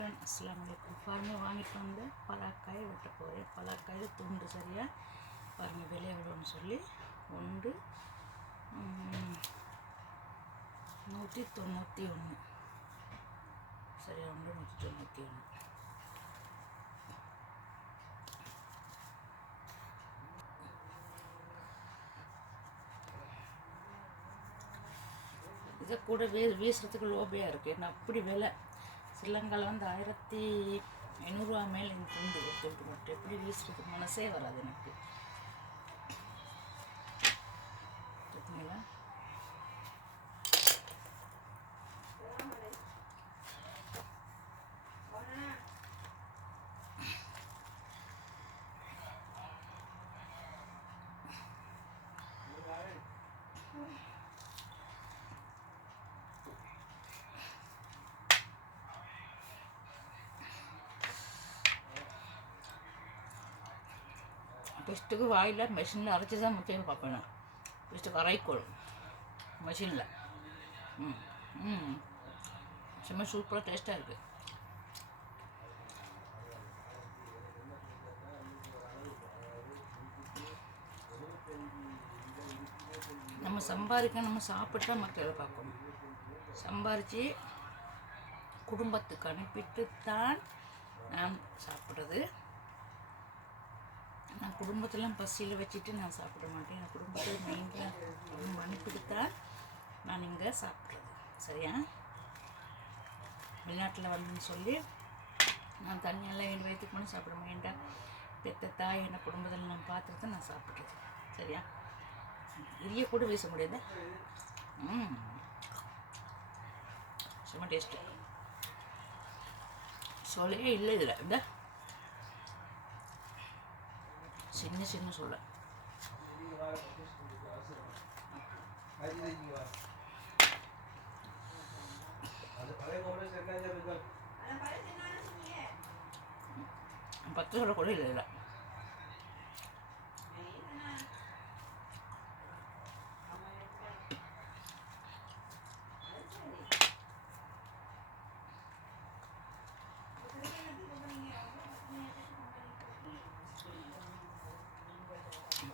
Friend அஸ்ஸலாமு அலைக்கும். பாருங்கள், வாங்கிட்டு வந்து பலாக்காய் வெட்ட போகிறேன். பலாக்காய் துண்டு சரியாக பாருங்கள் விலை எவ்வளோன்னு சொல்லி ஒன்று 191 சரியா, ஒன்று 191. இதை கூட வீசுறதுக்கு லோபியாக இருக்குது. ஏன்னா அப்படி விலை ஸ்ரீலங்காவில் வந்து 1500 மேல் இந்த துண்டு ஒரு துண்டு மட்டும் எப்படி வீசுறதுக்கு மனசே வராது எனக்கு. பார்த்தீங்களா, பெஸ்ட்டுக்கு வாயில் மெஷினில் அரைச்சி தான் முக்கியம் பார்ப்பேன். நான் பெஸ்ட்டுக்கு அரைக்கோளும் மெஷினில். சும்மா சூப்பராக டேஸ்ட்டாக இருக்குது. நம்ம சம்பாதிக்க நம்ம சாப்பிட்டா மக்களை பார்க்கணும். சம்பாரித்து குடும்பத்துக்கு அனுப்பிட்டு தான் நான் சாப்பிட்றது. நான் குடும்பத்தெல்லாம் பசியில் வச்சுட்டு நான் சாப்பிட மாட்டேன். என் குடும்பத்தில் மெயினாக அனுப்பிட்டு தான் நான் இங்கே சாப்பிட்றது. சரியா, வெளிநாட்டில் வந்துன்னு சொல்லி நான் தண்ணியெல்லாம் என் வயிற்றுக்கு மட்டும் சாப்பிட மாட்டேன். பெத்த தாய் என்ன குடும்பத்தில் நான் பார்த்துட்டு தான் நான் சாப்பிட்றது. சரியா, இதையே கூட வீச முடியாது. சும்மா டேஸ்ட்டு சொல்லையே இல்லை. இதில் இந்த சின்ன சின்ன சொல்ல பத்து சொல்ல கூட இல்லை.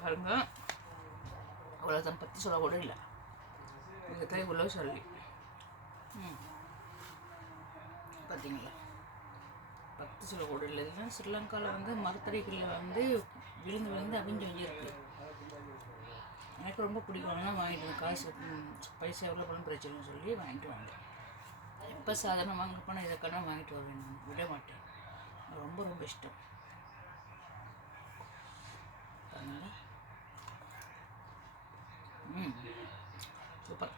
பாருங்க, அவ்வளோதான், பத்து சொல்ல கூட இல்லை. இதுதான் இவ்வளோ சொல்லி பார்த்தீங்களா, பத்து சொல்ல கூட இல்லை. இதுதான் ஸ்ரீலங்காவில் வந்து மரத்தடிகளில் வந்து விழுந்து விழுந்து அவிஞ்சு இருக்குது. எனக்கு ரொம்ப பிடிக்கும். ஆனால் வாங்கிட்டு காசு பைசா எவ்வளோ பணம் பிரச்சனைன்னு சொல்லி வாங்கிட்டு வாங்க. எப்போ சாதாரணம் வாங்க போனால் இதை கடன் வாங்கிட்டு வருவேன். விட மாட்டேன். ரொம்ப ரொம்ப இஷ்டம். அதனால் சூப்பர்.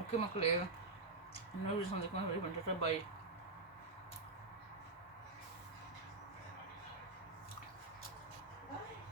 ஓகே மக்களே, இன்னொரு சந்திக்கும். வெரி பண்ணுறேன். பாய்.